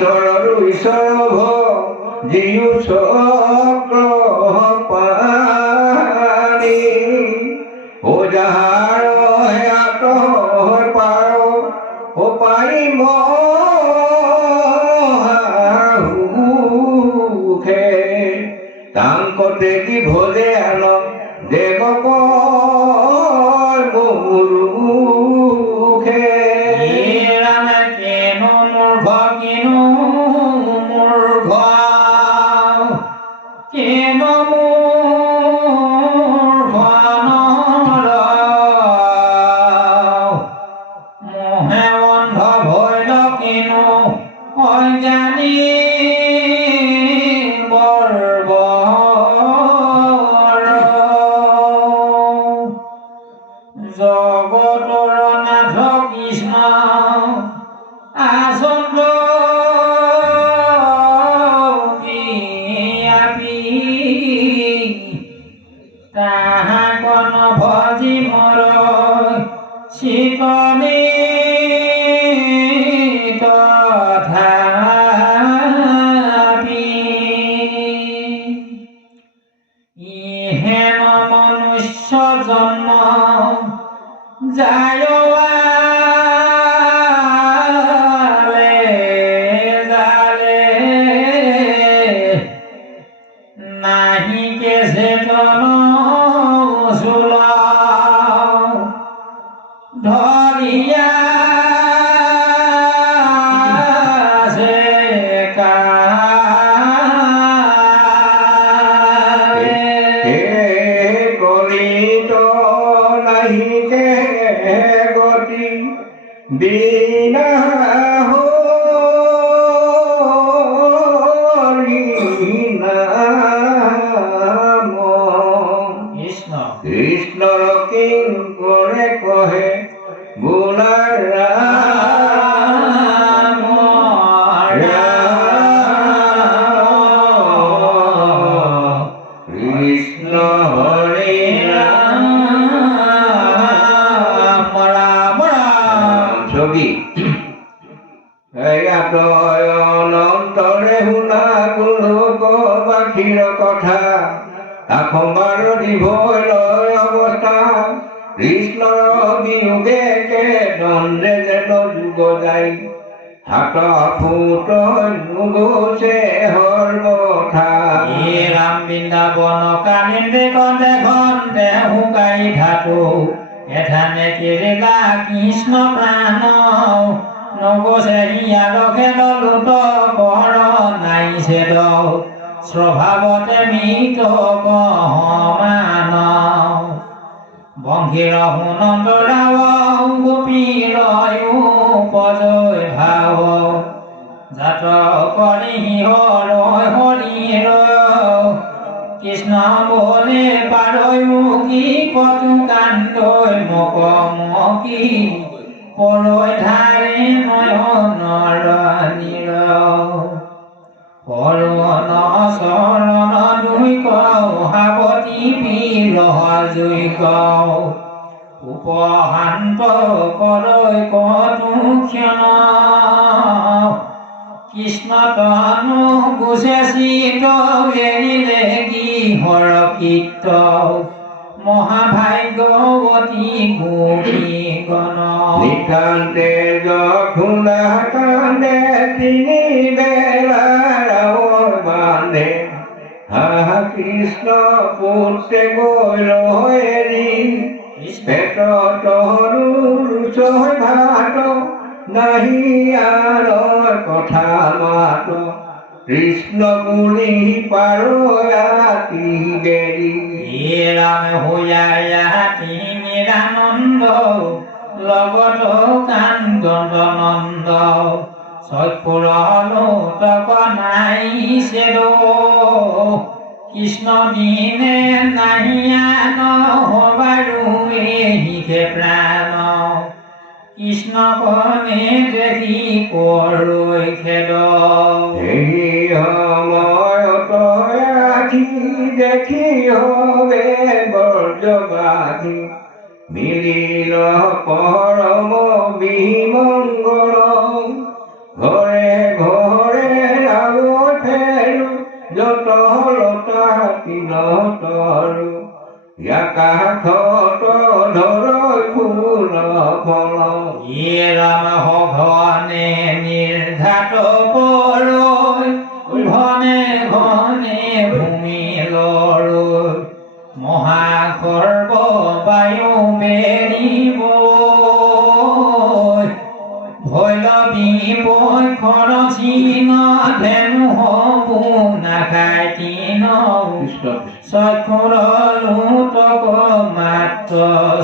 ঈশ্বৰৰো ঈশ্বৰ জীও চক্ৰ পানী ও যাহাৰ আতৰ পাৰ ও পাৰি মহাসুখে তাংকতে কি ভোজে আন দেৱক মুখে জগতৰ নাথ কৃষ্ণ আচন্দ তাহাক নভজি মোৰ চিতনে তথাপি ইহেন মনুষ্য জন্ম জায়লে জালে নাহিকে চেতন চুল ধরিয়া বিনা হরি নাম কৃষ্ণ কৃষ্ণৰ কিং কৰে কহে গুণাৰ ৰাম কৃষ্ণ হৰি ছবি অনন্তৰে শুনা কোনো বাকীৰ কথা আখম্বাৰ দিভৈ লয় অৱস্থা কৃষ্ণৰ বিয়োগে কে দণ্ডে যেন যুগ যায় হাত ফুট নুগুছে সৰ্বথা ৰাম বৃন্দাবন কালিন্দে কন্দে ঘন্তে শুকাই ধাতু এঠানে কেৰেলা কৃষ্ণ প্ৰাণ নগছে ইয়াদকে লুট কৰ নাই ছেদ স্বভাৱতে মৃত সমান বংশীৰ সুনন্দৰাৱ গোপীৰ উপজয় ভাৱ জাত কৰি হৰ হৰিৰ কৃষ্ণ বলে পাৰৈ মুকি কটু কান্দৈ মকমকি পৰৈ ধাৰে নয়নৰ নীৰ পৰণ চৰণ দুই সাৱতী বিৰহ জুই উপশান্ত কৰৈ কটু ক্ষণ কৃষ্ণ তনু গুছে চিত এৰিলে গৃহৰ কীৰ্ত মহাভাগ্যৱতী গোপীগণ নিকান্তে যখুনা কান্দে তিনি বেলাৰ বান্ধে হা কৃষ্ণ পুত্ৰে গৈ এৰি পেটত সৰুৰ ছয় ভাত নাহি আনৰ কথা মাত কৃষ্ণ গুণী পাৰয়াতি দেৰি ৰাম হৈয়াতি নিৰানন্দ লগত কান্দন নন্দ চক্ষুৰ লোতক নাই ছেদ কৃষ্ণ দিনে নাহিয়ান হবাৰু এহিকে প্ৰাণ কৃষ্ণ কণে দেখি কৰৈ খেদ এই সময়ত আখি দেখি হবে বৰ্জবাধি মিলিল পৰম বিমংগল ঘৰে ঘৰে আকাশত ধৰৈ ফুল ফল ইয়ে ৰাম সঘনে নিৰ্ঘাত পৰৈ ঘনে ঘনে ভূমি লৰৈ মহাসৰ্ব বায়ু বেৰিবৈ ভৈৰৱী বৈখৰ চিন ধেনু হবু নাখাই তিন কৃষ্ণ চক্ষুৰ লোতক মাত্ৰ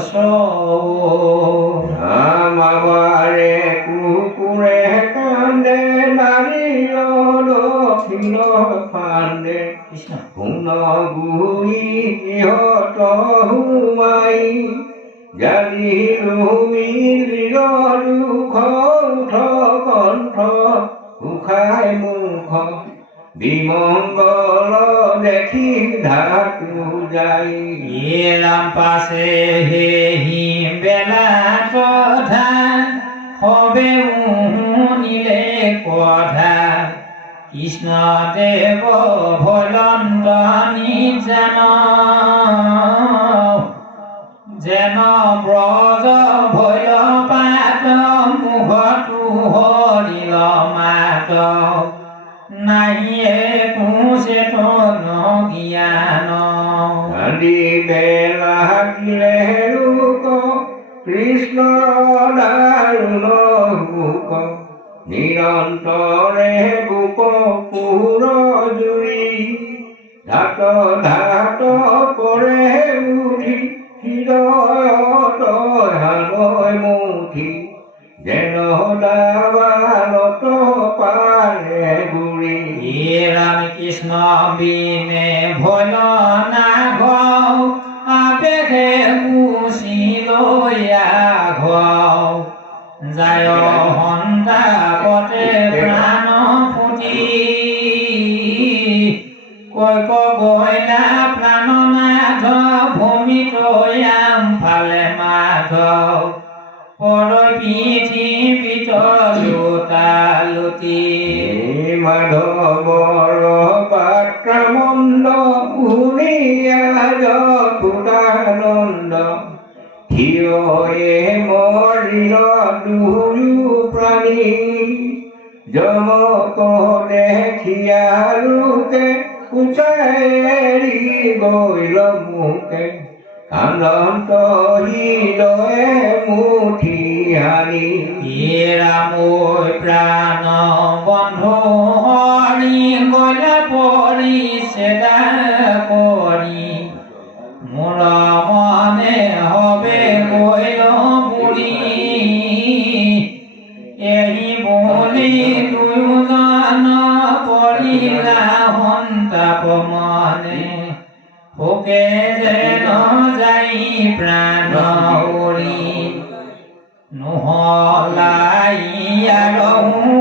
শ্ৰৱণ আমাবাৰে কুকুৰে কান্দে নাৰীৰ দক্ষিণ ফান্দে কৃষ্ণ শুন গুৰি সিহঁত সোমাই জানি মিলিৰ দুখ উঠ কণ্ঠ উখাই মুখ বিমংগল দেখি ধাতু যাই ইয়ে ৰাম পাছে হে হিম বেলা তথা হবে শুনিলে কথা কৃষ্ণ দেৱ ভলন্ত নিজান যেন ব্ৰজ ভৈল পাত মুখতো হৰিল মাত নাহিয়ে কুচেতন জ্ঞান কান্দি বেলা কিলে লোক কৃষ্ণ দাৰুণ ভোক নিৰন্তৰে গোপ পুৰ জুৰি ধাত ধাত কৰে উঠি হৃদয়ত হালৈ মুঠি যেন দাবানত পাৰে গুৰি ইয়ে ৰাম কৃষ্ণ বিনে ভৈল নাঘ আবেশে কুচি লৈ আঘ যায় সন্তাপতে প্ৰাণ ফুটি কৈক গইলা প্ৰাণনাথ ভূমিতয়াম ফালে মাধ পৰ পৃথিৱীত লোটালুটি মাধৱৰ পাত্ৰমণ্ড শুনিয়া যথুতানন্দ থিয়য়ে মৰিল দুয়ো প্ৰাণী যমক দেখিয়া লোকে উচাৰি গৈ মুকে কান্দন্ত হৃদয়ে মুঠি হানি ইয়ে ৰাম ঐ প্ৰাণ বন্ধু হৰি গলে পৰি চেদা কৰি মোৰ মনে হবে গৈল বুঢ়ী এৰি বুলি দুয়োজন পৰিলা সন্তাপ মনে ভোকে যেন যাই প্ৰাণ উৰি নহলাই আৰু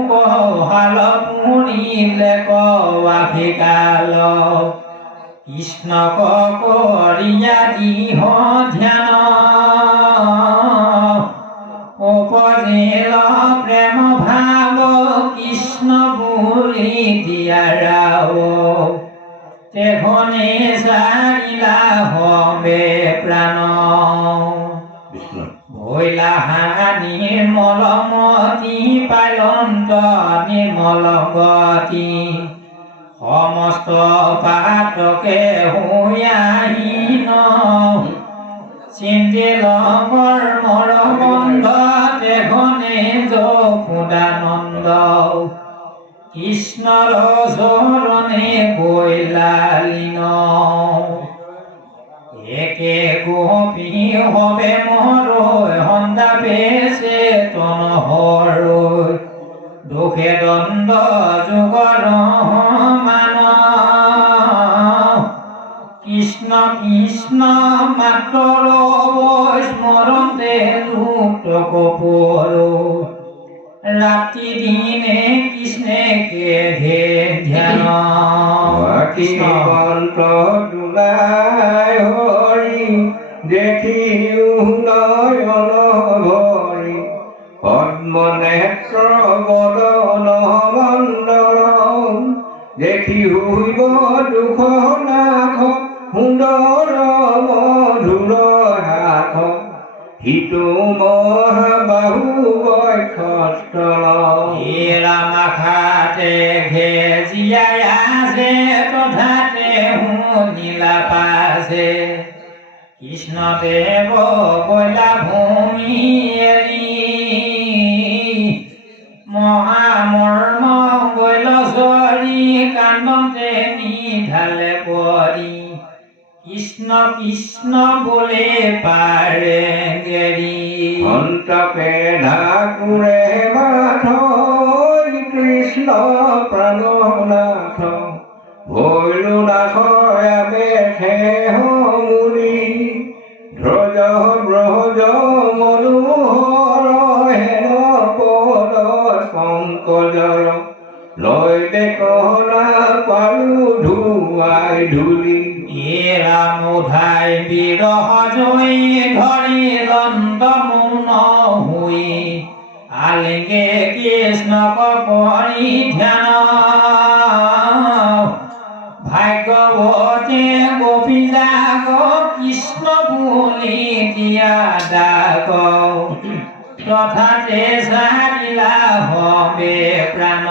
কহাল পুৰিলে কৱাখি কাল কৃষ্ণক কৰিয়া দিহ ধ্যান উপজিল প্ৰেম ভাৱ কৃষ্ণ বুলি দিয়া ৰাও তেখনে চাৰিলা হবে প্ৰাণ ভৈলা নিৰ্মল মতি পালন্ত নিৰ্মল গতি সমস্ত পাতকে হুয়াহীন চিন্তিল কৰ্মৰ বন্ধ তেখনে যশোদানন্দ কৃষ্ণৰ চৰণে গৈলালীন একে গোপী হবে মৰৈ সন্তাপে চেতন হৰৈ দুখে দণ্ড যুগৰ মান কৃষ্ণ কৃষ্ণ মাতৰ স্মৰণতে লুপ্ত কপৰ ৰাতি দিনে কৃষ্ণে কে ধ্যান কৃষ্ণ তোলাই হৰি দেখি নয়ন ভৰি পদ্মনেত্ৰ বদন মণ্ডল দেখি হুইব দুখ নাখ সুন্দৰ সিটো মহাবাহু বক্ষস্থল ৰামাখাতে ঘে জিয়াই আছে তথাতে শুনিলা পাছে কৃষ্ণদেৱ বৈলা ভূমি এৰি মহামৰ্ম গৈল চৰি কান্দতে নিধালে পৰি কৃষ্ণ কৃষ্ণ বোলে পাৰে গেৰি অন্তকে ঢাকুৰে মাথ কৃষ্ণ প্ৰাণনাথ ভৈলুনাথ বেঠে মুনি ধ্বজ ব্ৰজ মনোহৰ হেন পদ পংকজৰ লৈ দেখনা পালো ধুৱাই ধূলি ৰামোধাই বিৰহ জয়ী ধৰি লণ্ড মৌন হৈ আলিংগে কৃষ্ণক কৰি ধ্যান ভাগ্যৱতী গোপী যাগ কৃষ্ণ বুলি দিয়া ডাক তথাতে চাৰিলা হবে প্ৰাণ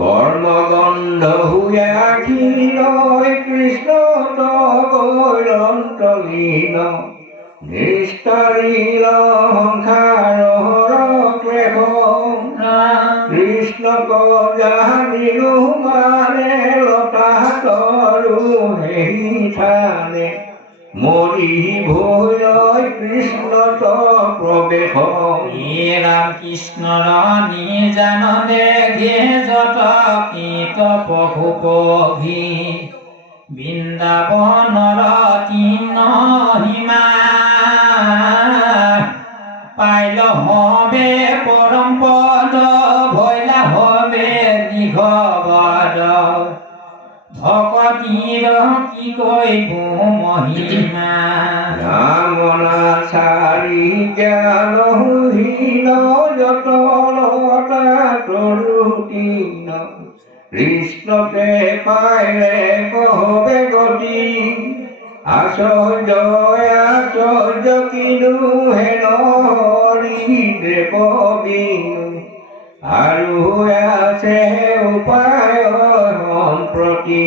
কৰ্মগন্ধ হুয়াখিল কৃষ্ণ গৈলন্তলীন নিস্তাৰিল সংসাৰৰ ক্লেশ কৃষ্ণক জানিলো মানে লতা তৰু হেৰি থানে মৰি ভৈল কৃষ্ণত প্ৰৱেশ ৰাম কৃষ্ণৰ নিজান দেখে যত কীট পশু পক্ষী বৃন্দাবনৰ তিন সীমা পাইল হবে পৰম পদ ভৈলা হবে দীঘবদ ভকতিৰ কি কৈব মহিমা ৰামনা চাৰি জ্ঞানহীন যতনতা তৰুতীন কৃষ্ণকে পাইলে কহবে গতি আশ্চৰ্য আশ্চৰ্য কিনো হেন হৰি দেৱ বিনু আৰু আছে উপায় সম্প্ৰতি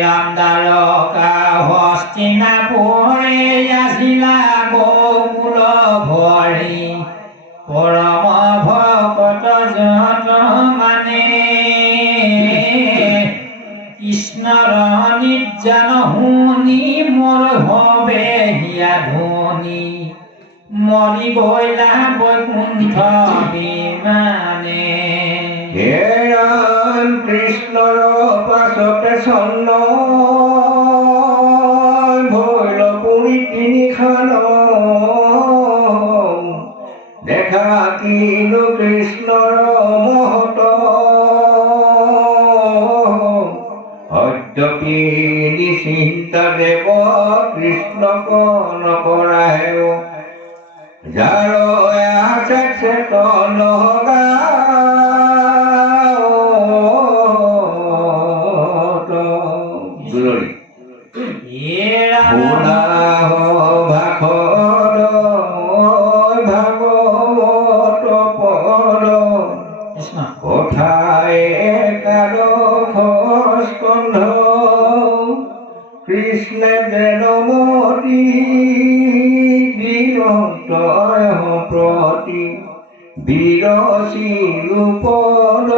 ৰামদালকা হস্তিনাপুৰে আছিলা গকুল ভৰি পৰম ভকত যত মানে কৃষ্ণৰ নিৰ্জন শুনি মোৰ হবে হিয়া ধনী মৰি বৈলা বৈকুণ্ঠ বিমানে হে ৰাম কৃষ্ণৰ পাছতে চন্ন ভৈল পুৰি তিনিখান দেখা কিনো কৃষ্ণৰ মহত অদ্যপি নিশ্চিন্ত দেৱ কৃষ্ণক নকৰাহে যাৰ আছে চেতন ভাগৱত পদ কথায় একাদশ স্কন্ধ কৃষ্ণে জনমতি বিৰন্তয় প্ৰতি বিৰচি ৰূপদ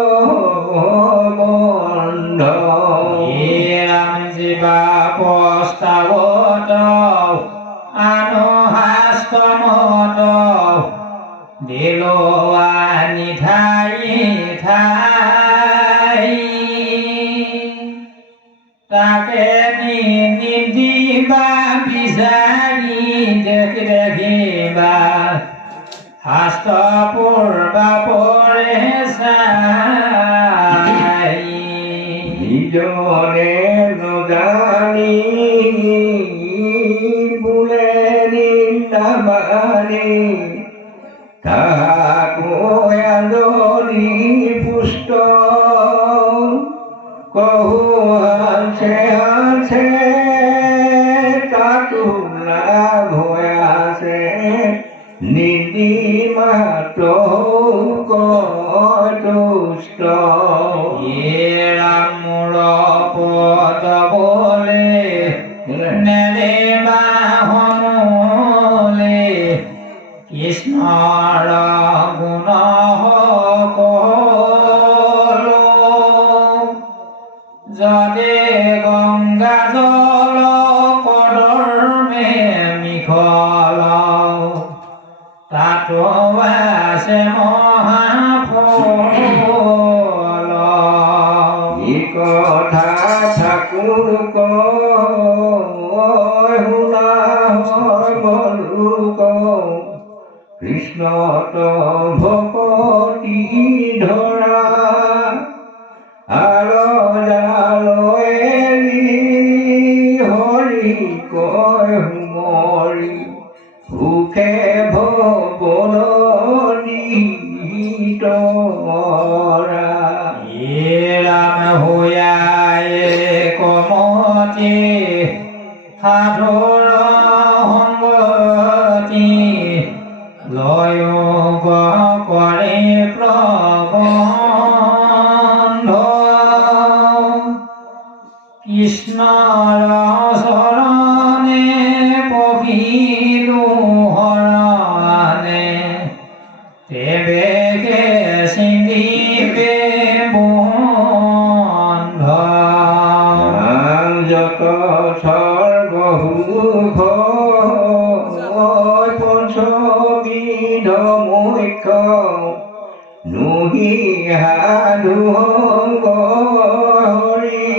বন্ধ ৰাম জীৱা প্ৰস্তাৱত আনুহাস্তমত দিলোৱা নিঠাই ঠাই তাকে নিদিবা বিচাৰি দেখিবা শাস্ত্ৰ পূৰ্বা পৰে চাই নিজনে নজানি বোলে নিন্দাবানি তাহাকো আদৰি পুষ্ট কহু আছে তাতো লাভ হৈ আছে পুষ্ট হে রাম মোর পদ বলে নেলে বাহমলে কৃষ্ণর গুণ কল যদে গঙ্গা জল কদর্মে মিখল তাতো আছে মহাফল ই কথা ঠাকুর কয় শুনা হয় বলুক কৃষ্ণ ভকতি ধৰা আৰু জালয়েলি হৰি কয় হুমৰি সুখে ভৱননি তৰা হে ৰাম হৈয়ায়ে কমতি সাধুৰ সংগতি লয় কৰে প্ৰবন্ধ কৃষ্ণৰ চৰণে পখিলো হৰণে তেবেকে চিন্দিবে বন্ধ নাম যত স্বৰ্গহুখ পঞ্চবিধ মুখ্য নুহি সাধু সংগ হৰি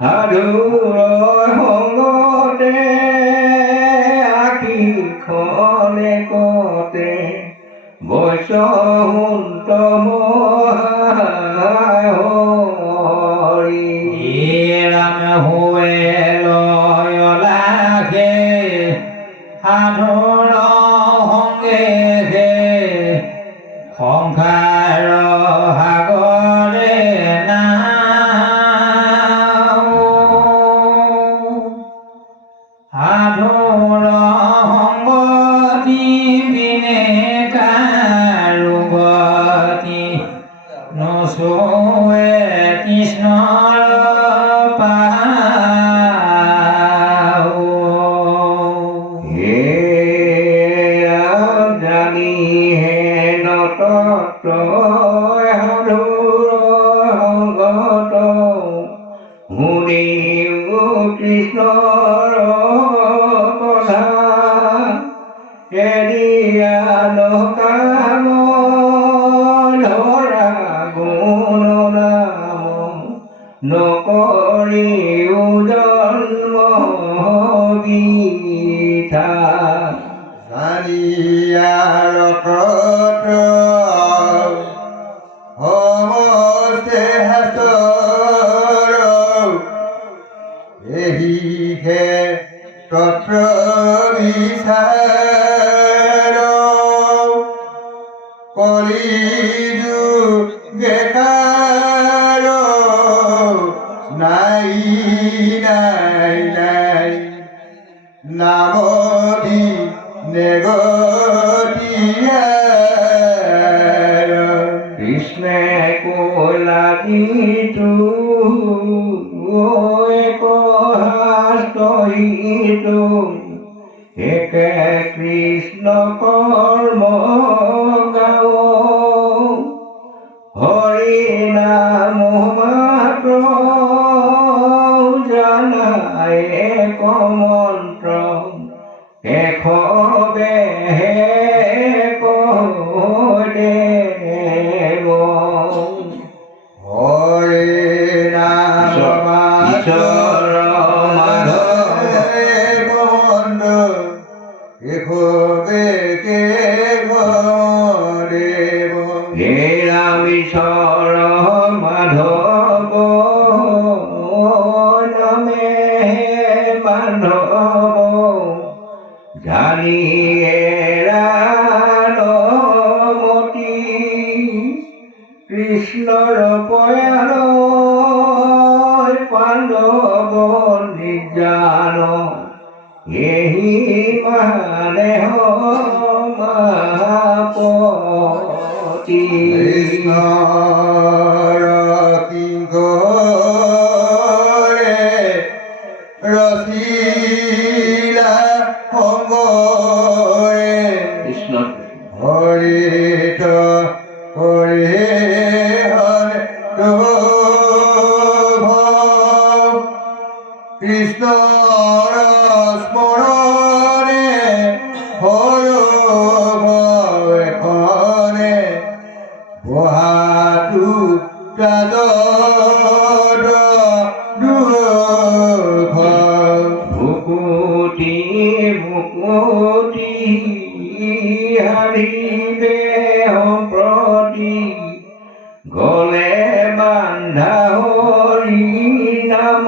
সাধুৰ সংগতে আশীখনে কতে বৈষ্ণৱ মহায় হৰি হে ৰাম হৈ লয় লাখে সাধুৰ সংগে সংসাৰ সাগৰে নাও সাধুৰ সংগতি বিনে কাৰো গতি নচোৱে কৃষ্ণৰ পাও হে জানি হে নতত সাধুৰ সংগত শুনিও কৃষ্ণৰ কথা এৰিয়া নকাম ধৰা গুণ নাম নকৰিও জন্ম বৃথা জানিয়াৰ সমস্তে হাতৰ এহিহে তত্ৰ বিচাৰ কলিযুগে কাৰ নাই নাই নাই নামদি নেগতিয়াৰ কৃষ্ণে কলাগিটো কহিটো একে কৃষ্ণ কৰ্ম গাও হৰি নাম মাত্ৰ জানাই এক মন্ত্ৰ এশবে দেৱ হৰে নাম ঈশ্বৰ মাধৱ বন্ধ এশবে দেৱ হে ৰাম ঈশ্বৰ মাধৱ নামে মাধৱ জানি মতি কৃষ্ণৰ পয়ান পাণ্ডৱ নিৰ্জান এহি মানে মাপ মতি কৃষ্ণৰ কিংকৰে ৰচিলা সংগৰে কৃষ্ণ হৰিত হৰি কৃষ্ণৰ স্মৰণে হৰ ভৰে বহাটো প্ৰাজৰ দুৰ্ভ মুকুতি মুকুতি হাৰিবে সম্প্ৰতি গলে বান্ধা হৰি নাম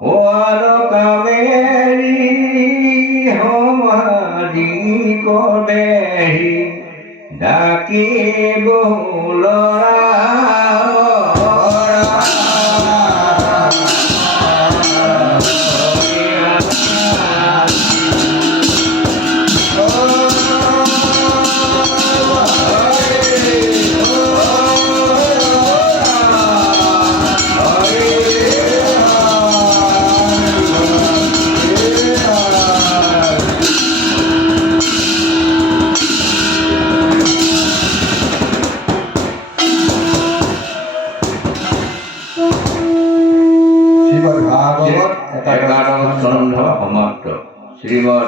ওয়াল কামেৰি সমাধি কবেহি ডাকিব লৰা শ্ৰীমদ্ ভাগবত একাদশ স্কন্ধ সমাপ্ত শ্ৰীমদ